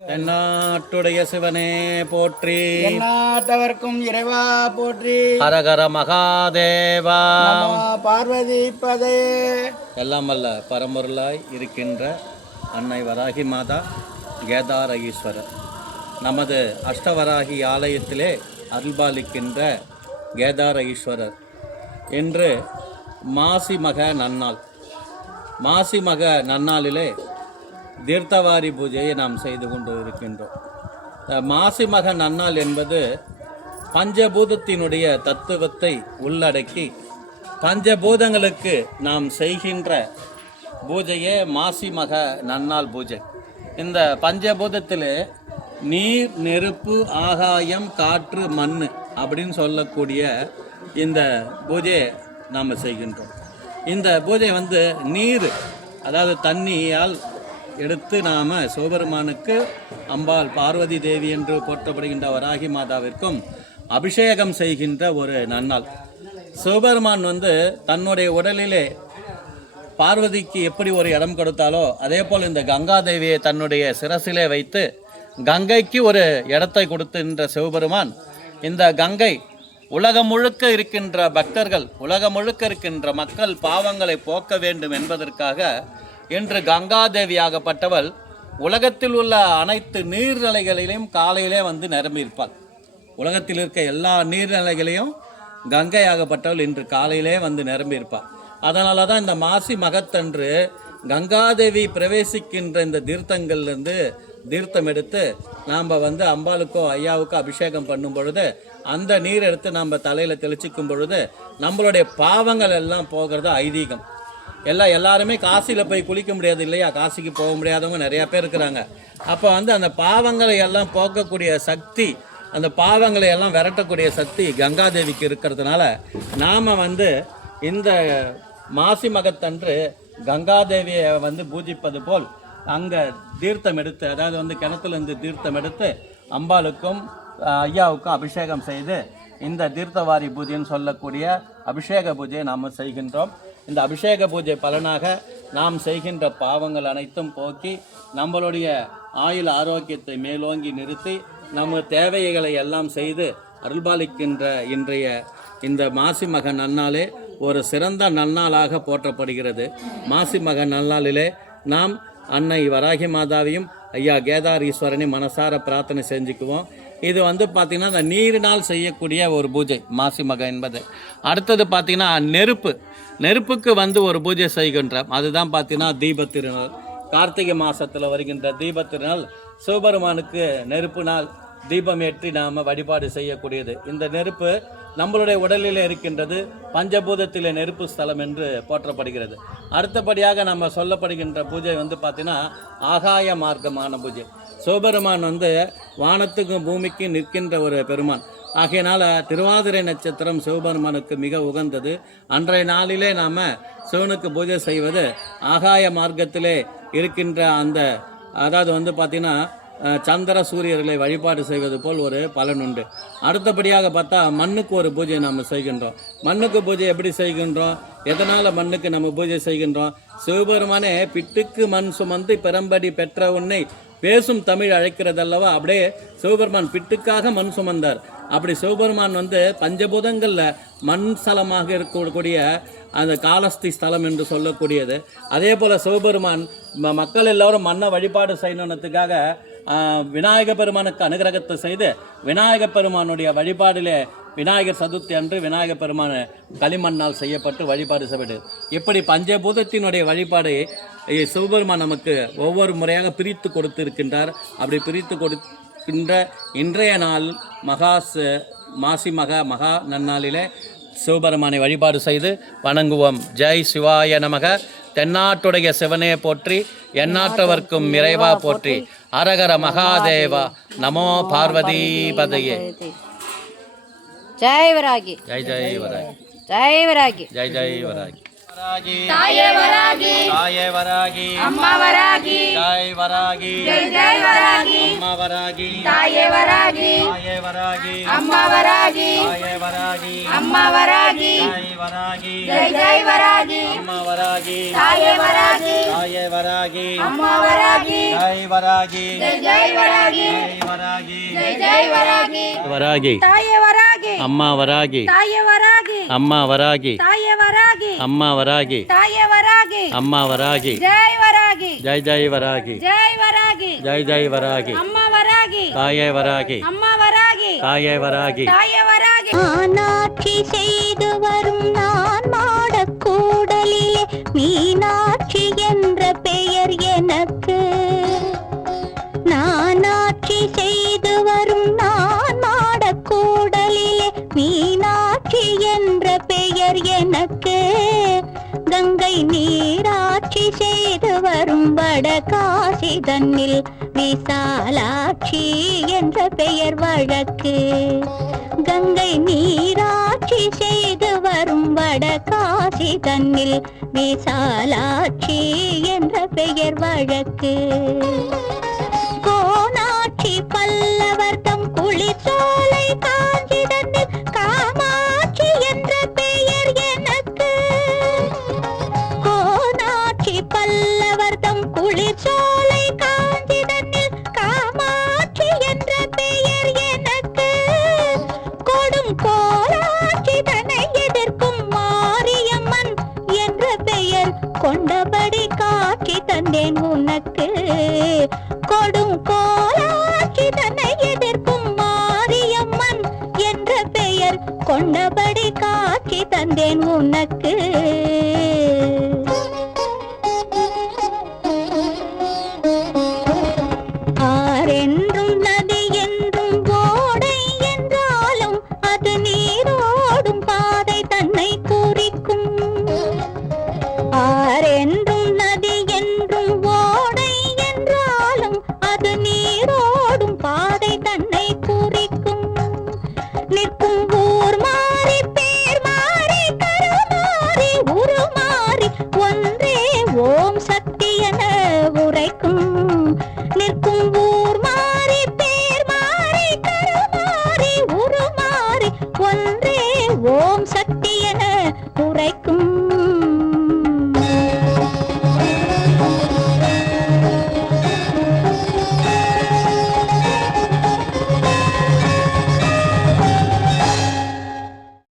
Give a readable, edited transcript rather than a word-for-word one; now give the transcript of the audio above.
தென்னாட்டுடைய சிவனே போற்றி, எந்நாட்டவர்க்கும் இறைவா போற்றி. ஹரஹர மகாதேவா. பார்வதி பதே. எல்லாம் வல்ல பரம்பொருளாய் இருக்கின்ற அன்னை வராகி மாதா கேதார ஈஸ்வரர் நமது அஷ்டவராகி ஆலயத்திலே அருள்பாலிக்கின்ற கேதார ஈஸ்வரர் இன்று மாசிமக நன்னாள். மாசிமக நன்னாளிலே தீர்த்தவாரி பூஜையை நாம் செய்து கொண்டு இருக்கின்றோம். மாசிமக நன்னாள் என்பது பஞ்சபூதத்தினுடைய தத்துவத்தை உள்ளடக்கி பஞ்சபூதங்களுக்கு நாம் செய்கின்ற பூஜையே மாசிமக நன்னாள் பூஜை. இந்த பஞ்சபூதத்தில் நீர், நெருப்பு, ஆகாயம், காற்று, மண் அப்படின்னு சொல்லக்கூடிய இந்த பூஜையை நாம் செய்கின்றோம். இந்த பூஜை நீர், அதாவது தண்ணியால் எடுத்து நாம் சிவபெருமானுக்கு, அம்பாள் பார்வதி தேவி என்று போற்றப்படுகின்ற வராகி மாதாவிற்கும் அபிஷேகம் செய்கின்ற ஒரு நன்னாள். சிவபெருமான் தன்னுடைய உடலிலே பார்வதிக்கு எப்படி ஒரு இடம் கொடுத்தாலோ அதே போல் இந்த கங்கா தேவியை தன்னுடைய சிரசிலே வைத்து கங்கைக்கு ஒரு இடத்தை கொடுக்கின்ற சிவபெருமான் இந்த கங்கை உலகம் முழுக்க இருக்கின்ற பக்தர்கள், உலகம் முழுக்க இருக்கின்ற மக்கள் பாவங்களை போக்க வேண்டும் என்பதற்காக இன்று கங்காதேவியாகப்பட்டவள் உலகத்தில் உள்ள அனைத்து நீர்நிலைகளிலும் காலையிலே நிரம்பியிருப்பாள். உலகத்தில் இருக்க எல்லா நீர்நிலைகளையும் கங்கையாகப்பட்டவள் இன்று காலையிலே நிரம்பியிருப்பாள். அதனால தான் இந்த மாசி மகத்தன்று கங்காதேவி பிரவேசிக்கின்ற இந்த தீர்த்தங்கள்லேருந்து தீர்த்தம் எடுத்து நாம் அம்பாளுக்கோ ஐயாவுக்கோ அபிஷேகம் பண்ணும் பொழுது அந்த நீர் எடுத்து நம்ம தலையில் தெளிச்சிக்கும் பொழுது நம்மளுடைய பாவங்கள் எல்லாம் போகிறது ஐதீகம். எல்லாருமே காசியில் போய் குளிக்க முடியாது இல்லையா, காசிக்கு போக முடியாதவங்க நிறையா பேர் இருக்கிறாங்க. அப்போ அந்த பாவங்களை எல்லாம் போக்கக்கூடிய சக்தி, அந்த பாவங்களை எல்லாம் விரட்டக்கூடிய சக்தி கங்காதேவிக்கு இருக்கிறதுனால நாம் இந்த மாசி மகத்தன்று கங்காதேவியை பூஜிப்பது போல் அங்கே தீர்த்தம் எடுத்து, அதாவது கிணத்துலேருந்து தீர்த்தம் எடுத்து அம்பாளுக்கும் ஐயாவுக்கும் அபிஷேகம் செய்து இந்த தீர்த்தவாரி பூஜைன்னு சொல்லக்கூடிய அபிஷேக பூஜையை நாம் செய்கின்றோம். இந்த அபிஷேக பூஜை பலனாக நாம் செய்கின்ற பாவங்கள் அனைத்தும் போக்கி நம்மளுடைய ஆயுள் ஆரோக்கியத்தை மேலோங்கி நிறுத்தி நம்ம தேவைகளை எல்லாம் செய்து அருள்பாலிக்கின்ற இன்றைய இந்த மாசிமக நன்னாளே ஒரு சிறந்த நன்னாளாக போற்றப்படுகிறது. மாசிமக நன்னாளிலே நாம் அன்னை வராகி மாதாவையும் ஐயா கேதார் ஈஸ்வரனையும் மனசார பிரார்த்தனை செஞ்சுக்குவோம். இது பார்த்திங்கன்னா அந்த நீரினால் செய்யக்கூடிய ஒரு பூஜை மாசிமக என்பது. அடுத்தது பார்த்திங்கன்னா நெருப்புக்கு ஒரு பூஜை செய்கின்றோம். அதுதான் பார்த்திங்கன்னா தீபத் திருநாள். கார்த்திகை மாதத்தில் வருகின்ற தீபத் திருநாள் சிவபெருமானுக்கு நெருப்பு நாள். தீபம் ஏற்றி நாம் வழிபாடு செய்யக்கூடியது. இந்த நெருப்பு நம்மளுடைய உடலில் இருக்கின்றது, பஞ்சபூதத்திலே நெருப்பு ஸ்தலம் என்று போற்றப்படுகிறது. அடுத்தபடியாக நம்ம சொல்லப்படுகின்ற பூஜை பார்த்திங்கன்னா ஆகாய மார்க்கமான பூஜை. சிவபெருமான் வானத்துக்கும் பூமிக்கும் நிற்கின்ற ஒரு பெருமான். ஆகையினால் திருவாதிரை நட்சத்திரம் சிவபெருமானுக்கு மிக உகந்தது. அன்றைய நாளிலே நாம் சிவனுக்கு பூஜை செய்வது ஆகாய மார்க்கத்திலே இருக்கின்ற அதாவது பார்த்திங்கன்னா சந்திர சூரியர்களை வழிபாடு செய்வது போல் ஒரு பலன் உண்டு. அடுத்தபடியாக பார்த்தா மண்ணுக்கு ஒரு பூஜை நாம் செய்கின்றோம். மண்ணுக்கு பூஜை எப்படி செய்கின்றோம், எதனால் மண்ணுக்கு நம்ம பூஜை செய்கின்றோம்? சிவபெருமானே பிட்டுக்கு மண் சுமந்து பெரும்படி பெற்ற உன்னை பேசும் தமிழ் அழைக்கிறதல்லவா. அப்படியே சிவபெருமான் பிட்டுக்காக மண் சுமந்தார். அப்படி சிவபெருமான் பஞ்சபூதங்களில் மண் ஸ்தலமாக இருக்கக்கூடிய அந்த காலஸ்தி ஸ்தலம் என்று சொல்லக்கூடியது. அதே போல் சிவபெருமான் மக்கள் எல்லோரும் மண்ணை வழிபாடு செய்யணுன்றதுக்காக விநாயக பெருமானுக்கு அனுகிரகத்தை செய்து விநாயக பெருமானுடைய வழிபாடிலே விநாயகர் சதுர்த்தி அன்று விநாயக பெருமான களிமண்ணால் செய்யப்பட்டு வழிபாடு செய்வது. இப்படி பஞ்சபூதத்தினுடைய வழிபாடு சிவபெருமான் நமக்கு ஒவ்வொரு முறையாக பிரித்து கொடுத்திருக்கின்றார். அப்படி பிரித்து கொடுக்கின்ற இன்றைய நாள் மாசிமக மகா நன்னாளிலே சிவபெருமானை வழிபாடு செய்து வணங்குவோம். ஜெய் சிவாய நமக. தென்னாட்டுடைய சிவனே போற்றி, எந்நாட்டவர்க்கும் இறைவா போற்றி. ஹரஹர மகாதேவா. நமோ பார்வதி பதையே. ஜெய் வராகி. ஜெய் ஜெய் வராகி. ஜெய் வராகி. ஜெய் ஜெய் வராகி. தாயே வராகி. தாயே வராகி. அம்மா வராகி. ஜெய் வராகி. ஜெய் ஜெய் வராகி. அம்மா வராகி தாயே வராகி தாயே வராகி அம்மா வராகி தாயே வராகி அம்மா வராகி தாய் வராகி ஜெய் ஜெய் வராகி அம்மா வராகி தாயே வராகி தாயே வராகி அம்மா வராகி தாய் வராகி ஜெய் ஜெய் வராகி தாய் வராகி ஜெய் ஜெய் வராகி வராகி தாயே வராகி அம்மா வராகி தாயே வராகி அம்மா வராகி தாயே வராகி அம்மா வராகி தாயே வராகி அம்மா வராகி ஜெய் வராகி ஜெய் ஜெய் வராகி ஜெய் வராகி ஜெய் ஜெய் வராகி அம்மா வராகி தாயே வராகி அம்மா வராகி தாயே வராகி தாயே வராகி ஆனாட்சி செய்து வரும் நான் மாடக்கூடலிலே மீனாட்சி என்ற பெயர் எனக்கு. நானாட்சி செய்து வரும் நான் மாடக்கூடலிலே மீனாட்சி என்ற பெயர் எனக்கு. கங்கை நீராட்சி செய்து வரும் வடகாசி தன்னில் விசாலாட்சி என்ற பெயர் வழக்கு. கங்கை நீராட்சி செய்து வரும் வடகாசி தன்னில் விசாலாட்சி என்ற பெயர் வழக்கு. கோனாட்சி பல்லவர் தம் குளிர்சோலை காஞ்சி தன்னில் காமாட்சி என்ற பெயர் எனக்கு. கோனாட்சி பல்லவர் தம் குளிர்சோலை காஞ்சி தன்னில் காமாட்சி என்ற பெயர் எனக்கு. கொடும் கோலாட்சி தன்னை எதிர்க்கும் மாரியம்மன் என்ற பெயர் கொண்டபடி காட்சி தந்தேன் உனக்கு. கொடும் கோலாட்சி தன்னை எதிர்க்கும் மாரியம்மன் என்ற பெயர் கொண்டபடி காட்சி தந்தேன் உனக்கு. ஆரென்றும் நதி என்றும் ஓடை என்றாலும் அது நீரோடும் பாதை தன்னை குறிக்கும். ஆரென்றும் நதி என்றும் ஓடை என்றாலும் அது நீரோடும் பாதை தன்னை குறிக்கும். நிற்கும் ஊர் மாறி பேர் மாறி கருமாறி உருமாறி ஒன்றே ஓம் சக்தி என உரைக்கும். நிற்கும் ஊர் மாறி பேர் மாறி கருமாறி உருமாறி ஒன்றே ஓம் சக்தி